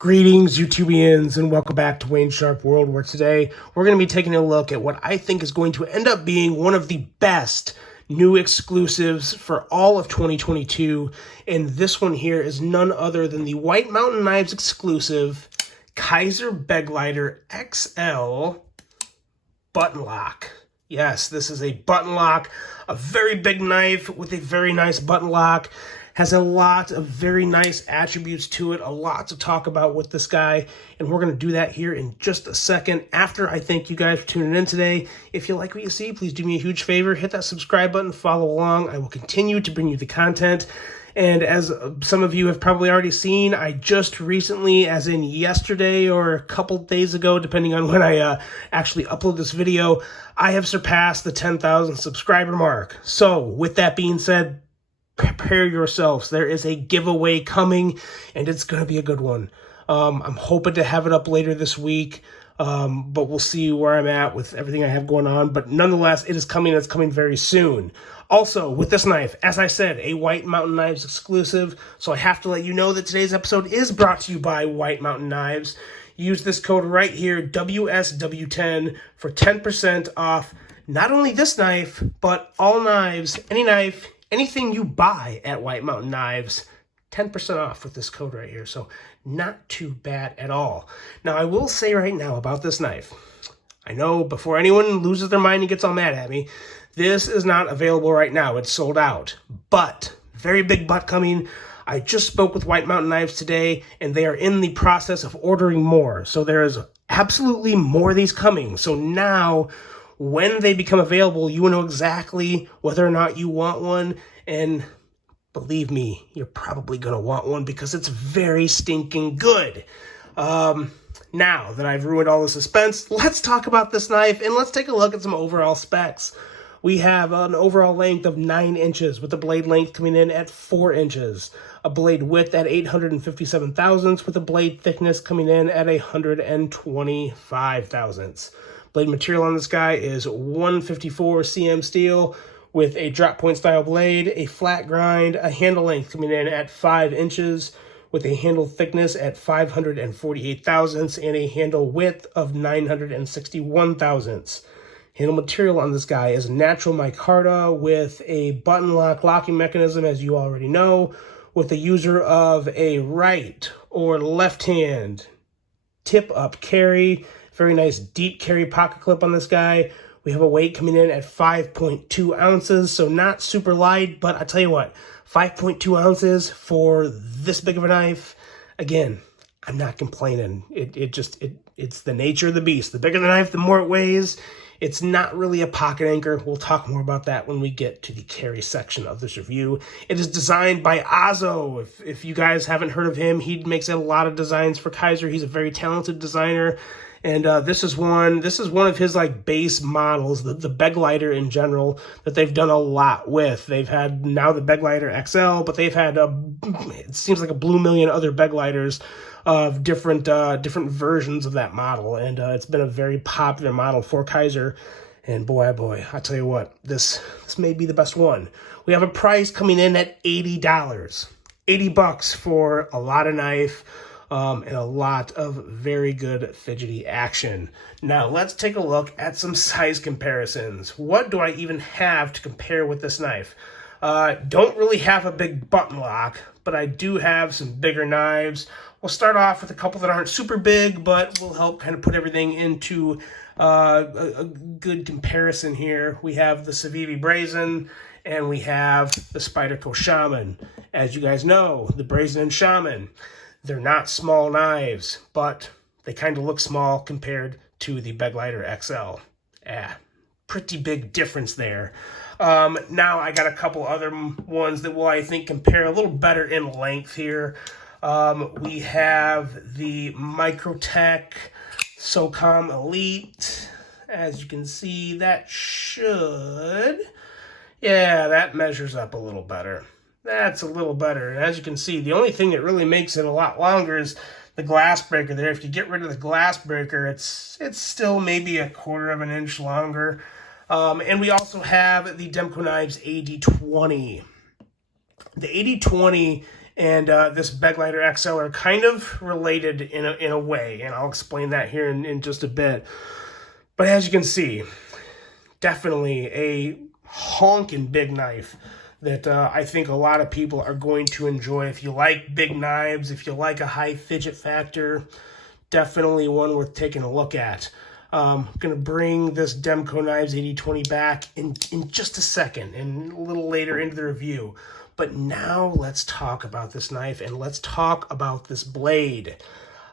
Greetings, YouTubians, and welcome back to Wayne Sharp World, where today we're going to be taking a look at what I think is going to end up being one of the best new exclusives for all of 2022. And this one here is none other than the White Mountain Knives exclusive Kizer Begleiter XL button lock. Yes, this is a button lock, a very big knife with a very nice button lock. Has a lot of very nice attributes to it, a lot to talk about with this guy, and we're going to do that here in just a second after I thank you guys for tuning in today. If you like what you see, please do me a huge favor, hit that subscribe button, follow along. I will continue to bring you the content, and as some of you have probably already seen, I just recently, as in yesterday or a couple days ago, depending on when I actually upload this video, I have surpassed the 10,000 subscriber mark. So with that being said, prepare yourselves. There is a giveaway coming, and it's going to be a good one. I'm hoping to have it up later this week, but we'll see where I'm at with everything I have going on. But nonetheless, it is coming. It's coming very soon. Also, with this knife, as I said, a White Mountain Knives exclusive, so I have to let you know that today's episode is brought to you by White Mountain Knives. Use this code right here, WSW10, for 10% off not only this knife, but all knives, any knife, anything you buy at White Mountain Knives, 10% off with this code right here. So not too bad at all. Now, I will say right now about this knife, I know before anyone loses their mind and gets all mad at me, this is not available right now. It's sold out. But, very big but coming. I just spoke with White Mountain Knives today, and they are in the process of ordering more. So there is absolutely more of these coming. So now, when they become available, you will know exactly whether or not you want one. And believe me, you're probably going to want one because it's very stinking good. Now that I've ruined all the suspense, let's talk about this knife and let's take a look at some overall specs. We have an overall length of 9 inches with the blade length coming in at 4 inches. A blade width at 857 thousandths with a blade thickness coming in at 125 thousandths. Blade material on this guy is 154 cm steel with a drop point style blade, a flat grind, a handle length coming in at 5 inches with a handle thickness at 548 thousandths and a handle width of 961 thousandths. Handle material on this guy is natural micarta with a button lock locking mechanism, as you already know, with the user of a right or left hand tip up carry. Very nice deep carry pocket clip on this guy. We have a weight coming in at 5.2 ounces, so not super light, but I tell you what, 5.2 ounces for this big of a knife, again, I'm not complaining. It's the nature of the beast. The bigger the knife, the more it weighs. It's not really a pocket anchor. We'll talk more about that when we get to the carry section of this review. It is designed by Azo. If you guys haven't heard of him, he makes a lot of designs for Kizer. He's a very talented designer. And this is one of his like base models, the Begleiter in general, that they've done a lot with. They've had now the Begleiter XL, but they've had it seems like a blue million other Begleiters of different versions of that model, and it's been a very popular model for Kizer. And boy, oh boy, I tell you what, this may be the best one. We have a price coming in at $80, $80 for a lot of knife. And a lot of very good fidgety action. Now, let's take a look at some size comparisons. What do I even have to compare with this knife? Don't really have a big button lock, but I do have some bigger knives. We'll start off with a couple that aren't super big, but will help kind of put everything into a good comparison here. We have the Civivi Brazen, and we have the Spyderco Shaman. As you guys know, the Brazen and Shaman, they're not small knives, but they kind of look small compared to the Begleiter XL. Pretty big difference there. Now I got a couple other ones that will, I think, compare a little better in length here. We have the Microtech SOCOM Elite. As you can see, that measures up a little better. That's a little better. And as you can see, the only thing that really makes it a lot longer is the glass breaker there. If you get rid of the glass breaker, it's still maybe a quarter of an inch longer. And we also have the Demco Knives AD20. The AD20 and this Begleiter XL are kind of related in a way, and I'll explain that here in just a bit. But as you can see, definitely a honking big knife that I think a lot of people are going to enjoy. If you like big knives, if you like a high fidget factor, definitely one worth taking a look at. I'm going to bring this Demco Knives 8020 back in just a second and a little later into the review. But now let's talk about this knife and let's talk about this blade.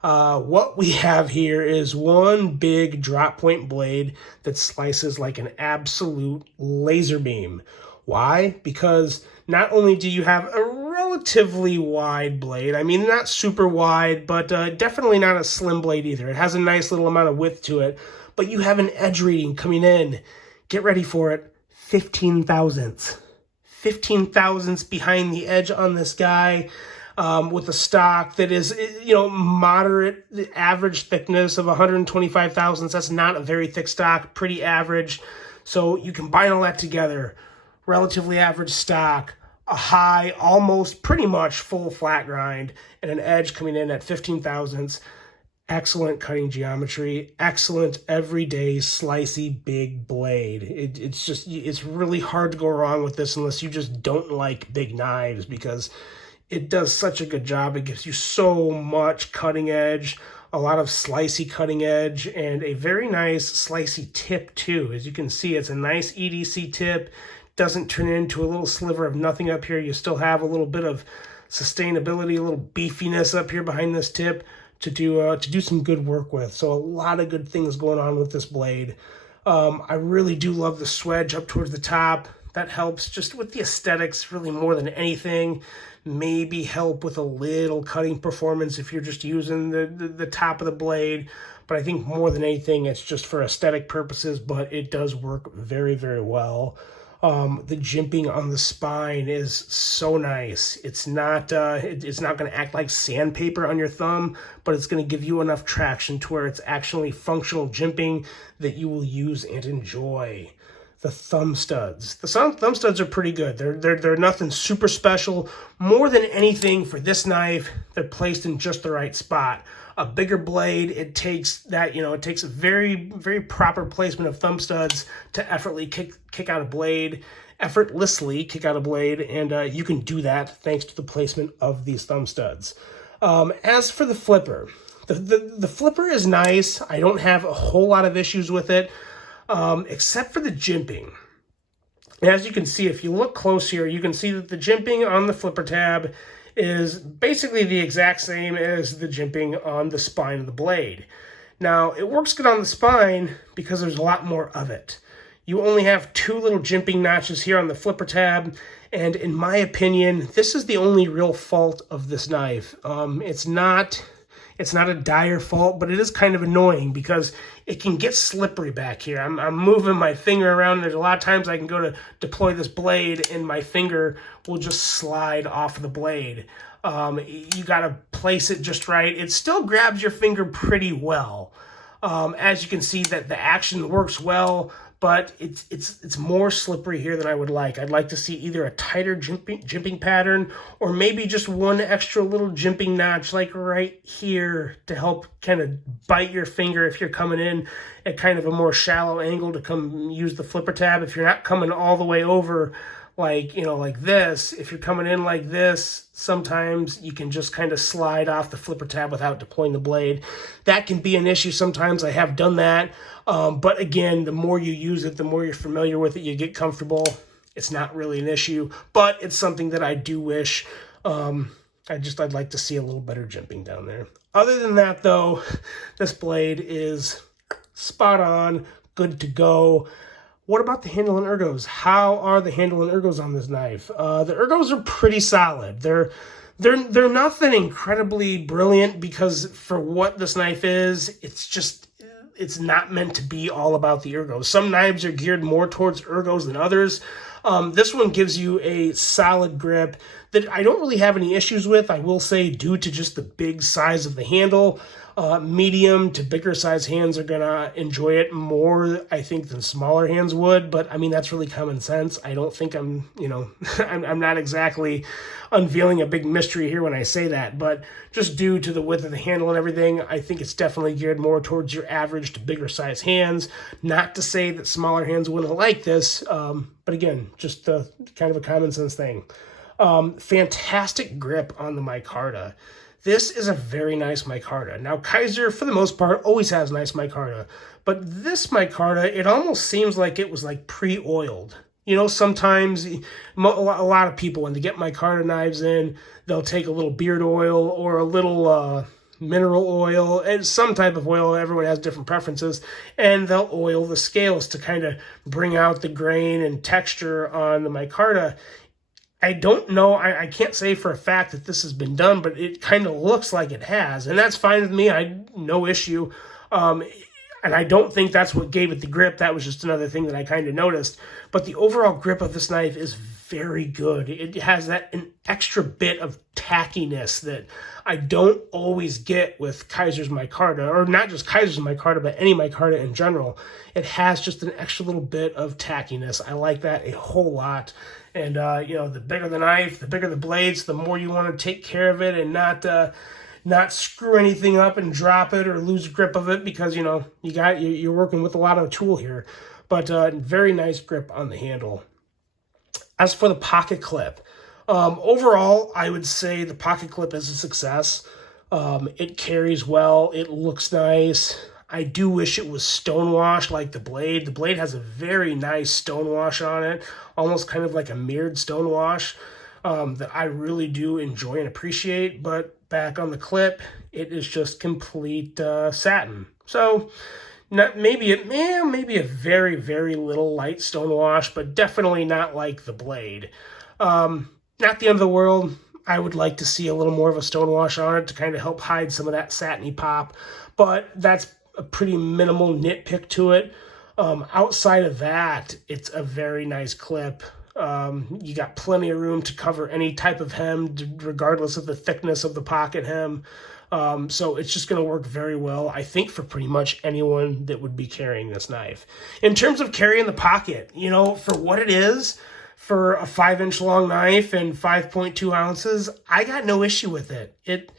What we have here is one big drop point blade that slices like an absolute laser beam. Why? Because not only do you have a relatively wide blade, I mean, not super wide, but definitely not a slim blade either. It has a nice little amount of width to it, but you have an edge reading coming in. Get ready for it, 15 thousandths. 15 thousandths behind the edge on this guy, with a stock that is, moderate average thickness of 125 thousandths. That's not a very thick stock, pretty average. So you combine all that together, relatively average stock, a high, almost pretty much full flat grind, and an edge coming in at 15 thousandths. Excellent cutting geometry, excellent everyday slicey big blade. It's really hard to go wrong with this unless you just don't like big knives, because it does such a good job. It gives you so much cutting edge, a lot of slicey cutting edge, and a very nice slicey tip too. As you can see, it's a nice EDC tip. Doesn't turn into a little sliver of nothing up here. You still have a little bit of sustainability, a little beefiness up here behind this tip to do some good work with. So a lot of good things going on with this blade. I really do love the swedge up towards the top. That helps just with the aesthetics really more than anything. Maybe help with a little cutting performance if you're just using the top of the blade. But I think more than anything, it's just for aesthetic purposes, but it does work very, very well. The jimping on the spine is so nice. It's not going to act like sandpaper on your thumb, but it's going to give you enough traction to where it's actually functional jimping that you will use and enjoy. The thumb studs. The thumb studs are pretty good. They're nothing super special. More than anything for this knife, they're placed in just the right spot. A bigger blade, it takes that, it takes a very, very proper placement of thumb studs to effortlessly kick out a blade, and you can do that thanks to the placement of these thumb studs. As for the flipper, the flipper is nice. I don't have a whole lot of issues with it, except for the jimping. As you can see, if you look close here, you can see that the jimping on the flipper tab is basically the exact same as the jimping on the spine of the blade. Now, it works good on the spine because there's a lot more of it. You only have two little jimping notches here on the flipper tab, and in my opinion, this is the only real fault of this knife. It's not a dire fault, but it is kind of annoying because it can get slippery back here. I'm moving my finger around. There's a lot of times I can go to deploy this blade and my finger will just slide off of the blade. You got to place it just right. It still grabs your finger pretty well. As you can see, that the action works well, but it's more slippery here than I would like. I'd like to see either a tighter jimping pattern or maybe just one extra little jimping notch like right here to help kind of bite your finger if you're coming in at kind of a more shallow angle to come use the flipper tab. If you're not coming all the way over like this, if you're coming in like this, sometimes you can just kind of slide off the flipper tab without deploying the blade. That can be an issue sometimes. I have done that. But again, the more you use it, the more you're familiar with it, you get comfortable. It's not really an issue, but it's something that I do wish. I'd like to see a little better jimping down there. Other than that, though, this blade is spot on, good to go. What about the handle and ergos? How are the handle and ergos on this knife? The ergos are pretty solid. They're nothing incredibly brilliant because for what this knife is, it's not meant to be all about the ergos. Some knives are geared more towards ergos than others. This one gives you a solid grip. that I don't really have any issues with. I will say, due to just the big size of the handle, medium to bigger size hands are gonna enjoy it more, I think, than smaller hands would. But I mean, that's really common sense. I don't think I'm, I'm not exactly unveiling a big mystery here when I say that. But just due to the width of the handle and everything, I think it's definitely geared more towards your average to bigger size hands. Not to say that smaller hands wouldn't like this, but again, just kind of a common sense thing. Fantastic grip on the micarta. This is a very nice micarta. Now, Kizer, for the most part, always has nice micarta. But this micarta, it almost seems like it was like pre-oiled. Sometimes a lot of people, when they get micarta knives in, they'll take a little beard oil or a little mineral oil and some type of oil. Everyone has different preferences. And they'll oil the scales to kind of bring out the grain and texture on the micarta. I don't know, I can't say for a fact that this has been done, but it kind of looks like it has, and that's fine with me. No issue. And I don't think that's what gave it the grip. That was just another thing that I kind of noticed. But the overall grip of this knife is very good. It has an extra bit of tackiness that I don't always get with Kizer's micarta, or not just Kizer's micarta, but any micarta in general. It has just an extra little bit of tackiness. I like that a whole lot. And, the bigger the knife, the bigger the blades, the more you want to take care of it and not screw anything up and drop it or lose grip of it, because, you're working with a lot of tool here. But very nice grip on the handle. As for the pocket clip, overall, I would say the pocket clip is a success. It carries well. It looks nice. I do wish it was stonewashed like the blade. The blade has a very nice stonewash on it, almost kind of like a mirrored stonewash that I really do enjoy and appreciate. But back on the clip, it is just complete satin. So maybe a very, very little light stonewash, but definitely not like the blade. Not the end of the world. I would like to see a little more of a stonewash on it to kind of help hide some of that satiny pop, but that's a pretty minimal nitpick to it. Outside of that, it's a very nice clip. You got plenty of room to cover any type of hem, regardless of the thickness of the pocket hem. So it's just going to work very well, I think, for pretty much anyone that would be carrying this knife. In terms of carrying the pocket, for what it is, for a 5-inch long knife and 5.2 ounces, I got no issue with it.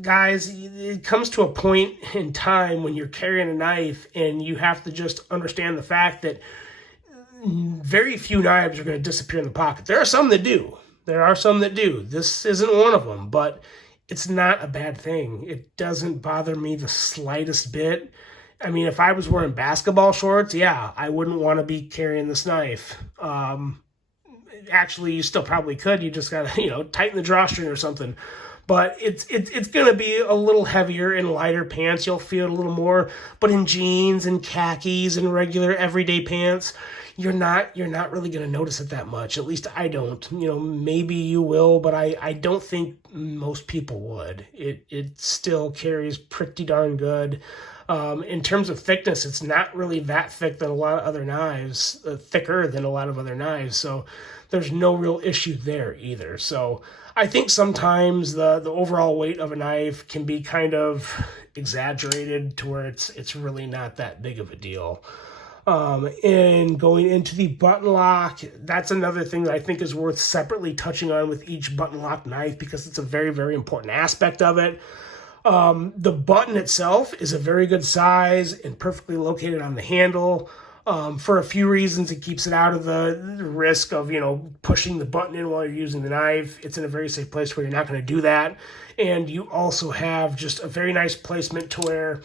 Guys, it comes to a point in time when you're carrying a knife and you have to just understand the fact that very few knives are going to disappear in the pocket. There are some that do. This isn't one of them, but it's not a bad thing. It doesn't bother me the slightest bit. I mean, if I was wearing basketball shorts, yeah, I wouldn't want to be carrying this knife. Actually, you still probably could. You just got to, tighten the drawstring or something. But it's going to be a little heavier in lighter pants. You'll feel it a little more. But in jeans and khakis and regular everyday pants, you're not really going to notice it that much. At least I don't. Maybe you will, but I don't think most people would. It still carries pretty darn good. In terms of thickness, it's not really that thick than a lot of other knives, thicker than a lot of other knives. So there's no real issue there either. So I think sometimes the overall weight of a knife can be kind of exaggerated to where it's really not that big of a deal. And going into the button lock, that's another thing that I think is worth separately touching on with each button lock knife, because it's a very, very important aspect of it. The button itself is a very good size and perfectly located on the handle. For a few reasons, it keeps it out of the risk of, pushing the button in while you're using the knife. It's in a very safe place where you're not going to do that. And you also have just a very nice placement to where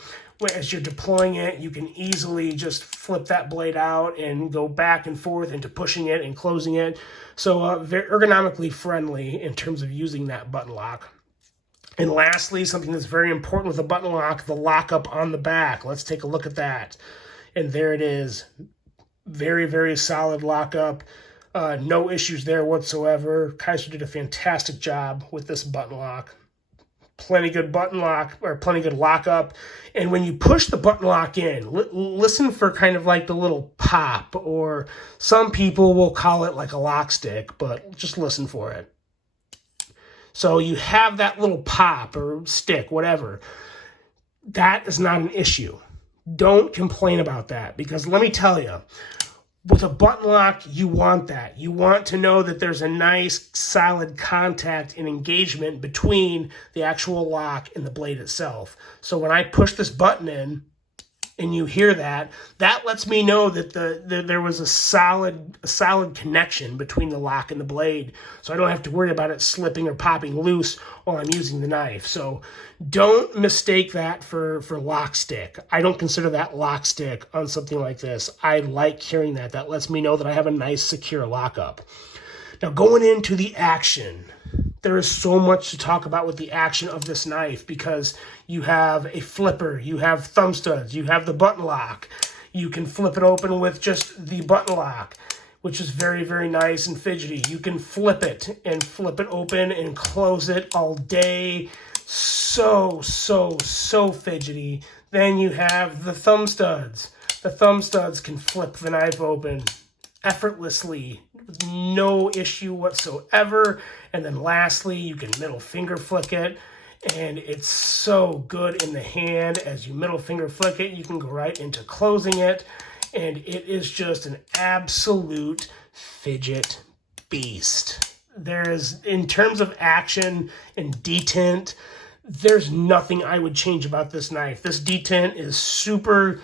as you're deploying it, you can easily just flip that blade out and go back and forth into pushing it and closing it. So very ergonomically friendly in terms of using that button lock. And lastly, something that's very important with a button lock, the lockup on the back. Let's take a look at that. And there it is. Very, very solid lockup. No issues there whatsoever. Kizer did a fantastic job with this button lock. Plenty good button lock, or plenty good lockup. And when you push the button lock in, listen for kind of like the little pop, or some people will call it like a lock stick, but just listen for it. So you have that little pop or stick, whatever. That is not an issue. Don't complain about that, because let me tell you, with a button lock, you want that. You want to know that there's a nice, solid contact and engagement between the actual lock and the blade itself. So when I push this button in, and you hear that, that lets me know that there was a solid connection between the lock and the blade, so I don't have to worry about it slipping or popping loose while I'm using the knife. So don't mistake that for lock stick. I don't consider that lock stick on something like this. I like hearing that. That lets me know that I have a nice, secure lockup. Now, going into the action, there is so much to talk about with the action of this knife, because you have a flipper, you have thumb studs, you have the button lock. You can flip it open with just the button lock, which is very, very nice and fidgety. You can flip it open and close it all day. So fidgety. Then you have the thumb studs. The thumb studs can flip the knife open effortlessly, with no issue whatsoever. And then lastly, you can middle finger flick it, and it's so good in the hand. As you middle finger flick it, you can go right into closing it, and it is just an absolute fidget beast. There's, in terms of action and detent, there's nothing I would change about this knife. This detent is super,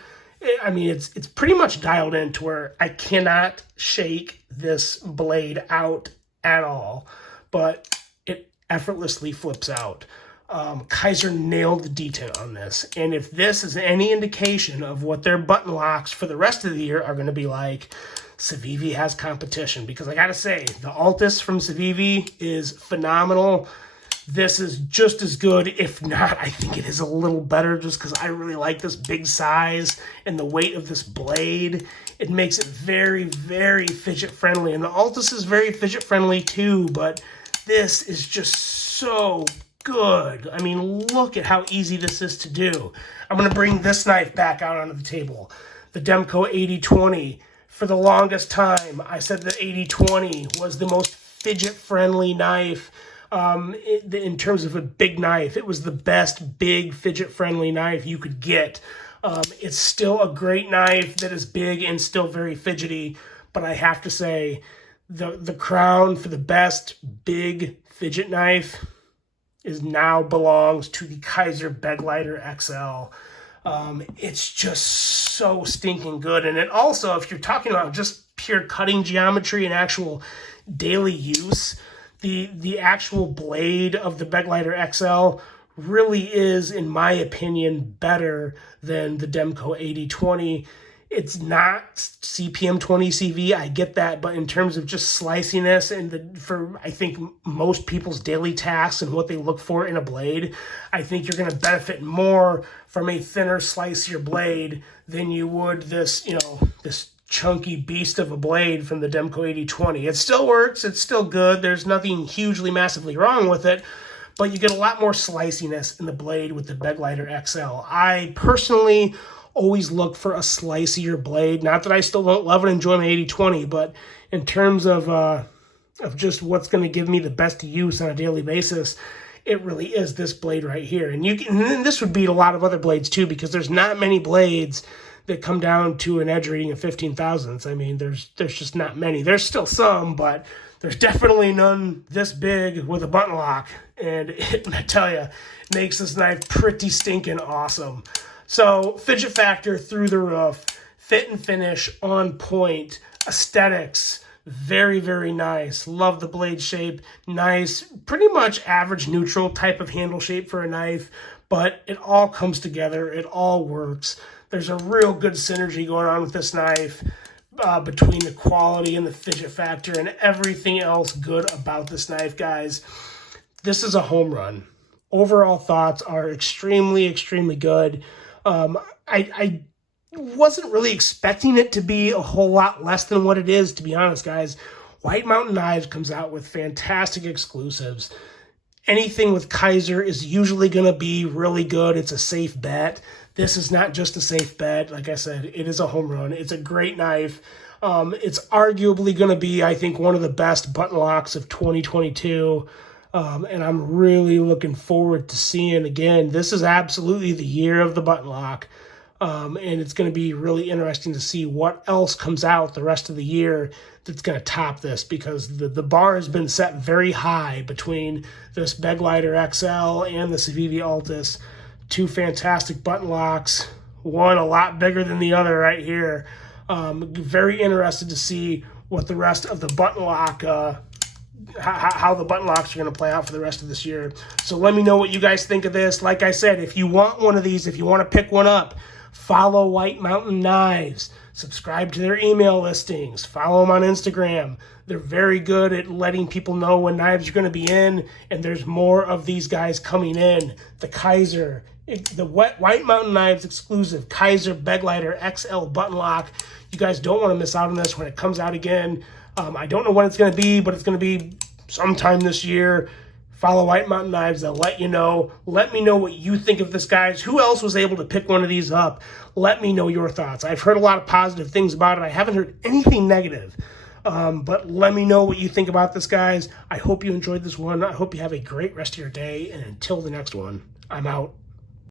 I mean, it's pretty much dialed in to where I cannot shake this blade out at all, but it effortlessly flips out. Kizer nailed the detent on this, and if this is any indication of what their button locks for the rest of the year are going to be like, Civivi has competition, because I gotta say, the Altus from Civivi is phenomenal. This is just as good, if not, I think it is a little better, just because I really like this big size and the weight of this blade. It makes it very, very fidget friendly, and the Altus is very fidget friendly too, but this is just so good. I mean, look at how easy this is to do. I'm going to bring this knife back out onto the table. The Demko 8020. For the longest time, I said that 8020 was the most fidget-friendly knife in terms of a big knife. It was the best big fidget-friendly knife you could get. It's still a great knife that is big and still very fidgety, but I have to say, the crown for the best big fidget knife now belongs to the Kizer Begleiter XL. It's just so stinking good. And it also, if you're talking about just pure cutting geometry and actual daily use, the actual blade of the Begleiter XL really is, in my opinion, better than the Demko 8020. It's not CPM 20 CV, I get that, but in terms of just sliciness and for I think most people's daily tasks and what they look for in a blade, I think you're going to benefit more from a thinner, slicier blade than you would this chunky beast of a blade from the Demko 8020. It still works, it's still good, there's nothing hugely massively wrong with it, but you get a lot more sliciness in the blade with the Begleiter XL. I personally always look for a slicier blade. Not that I still don't love and enjoy my 8020, but in terms of just what's going to give me the best use on a daily basis, it really is this blade right here. And and this would beat a lot of other blades too, because there's not many blades that come down to an edge rating of 15 thousandths. I mean, there's just not many. There's still some, but there's definitely none this big with a button lock. And I tell you, makes this knife pretty stinking awesome. So, fidget factor through the roof, fit and finish on point, aesthetics, very, very nice. Love the blade shape, nice, pretty much average neutral type of handle shape for a knife, but it all comes together, it all works. There's a real good synergy going on with this knife between the quality and the fidget factor and everything else good about this knife, guys. This is a home run. Overall thoughts are extremely, extremely good. I wasn't really expecting it to be a whole lot less than what it is, to be honest, guys. White Mountain Knives comes out with fantastic exclusives. Anything with Kizer is usually going to be really good. It's a safe bet. This is not just a safe bet. Like I said, it is a home run. It's a great knife. It's arguably going to be, I think, one of the best button locks of 2022. And I'm really looking forward to seeing, again, this is absolutely the year of the button lock. And it's going to be really interesting to see what else comes out the rest of the year that's going to top this, because the bar has been set very high between this Begleiter XL and the Civivi Altis. Two fantastic button locks, one a lot bigger than the other right here. Very interested to see what the rest of the button lock, how the button locks are going to play out for the rest of this year. So let me know what you guys think of this. Like I said, if you want one of these, if you want to pick one up, follow White Mountain Knives. Subscribe to their email listings. Follow them on Instagram. They're very good at letting people know when knives are going to be in, and there's more of these guys coming in. The Kizer, the White Mountain Knives exclusive Kizer Begleiter XL button lock. You guys don't want to miss out on this when it comes out again. I don't know when it's going to be, but it's going to be sometime this year. Follow White Mountain Knives. They'll let you know. Let me know what you think of this, guys. Who else was able to pick one of these up? Let me know your thoughts. I've heard a lot of positive things about it. I haven't heard anything negative. But let me know what you think about this, guys. I hope you enjoyed this one. I hope you have a great rest of your day. And until the next one, I'm out.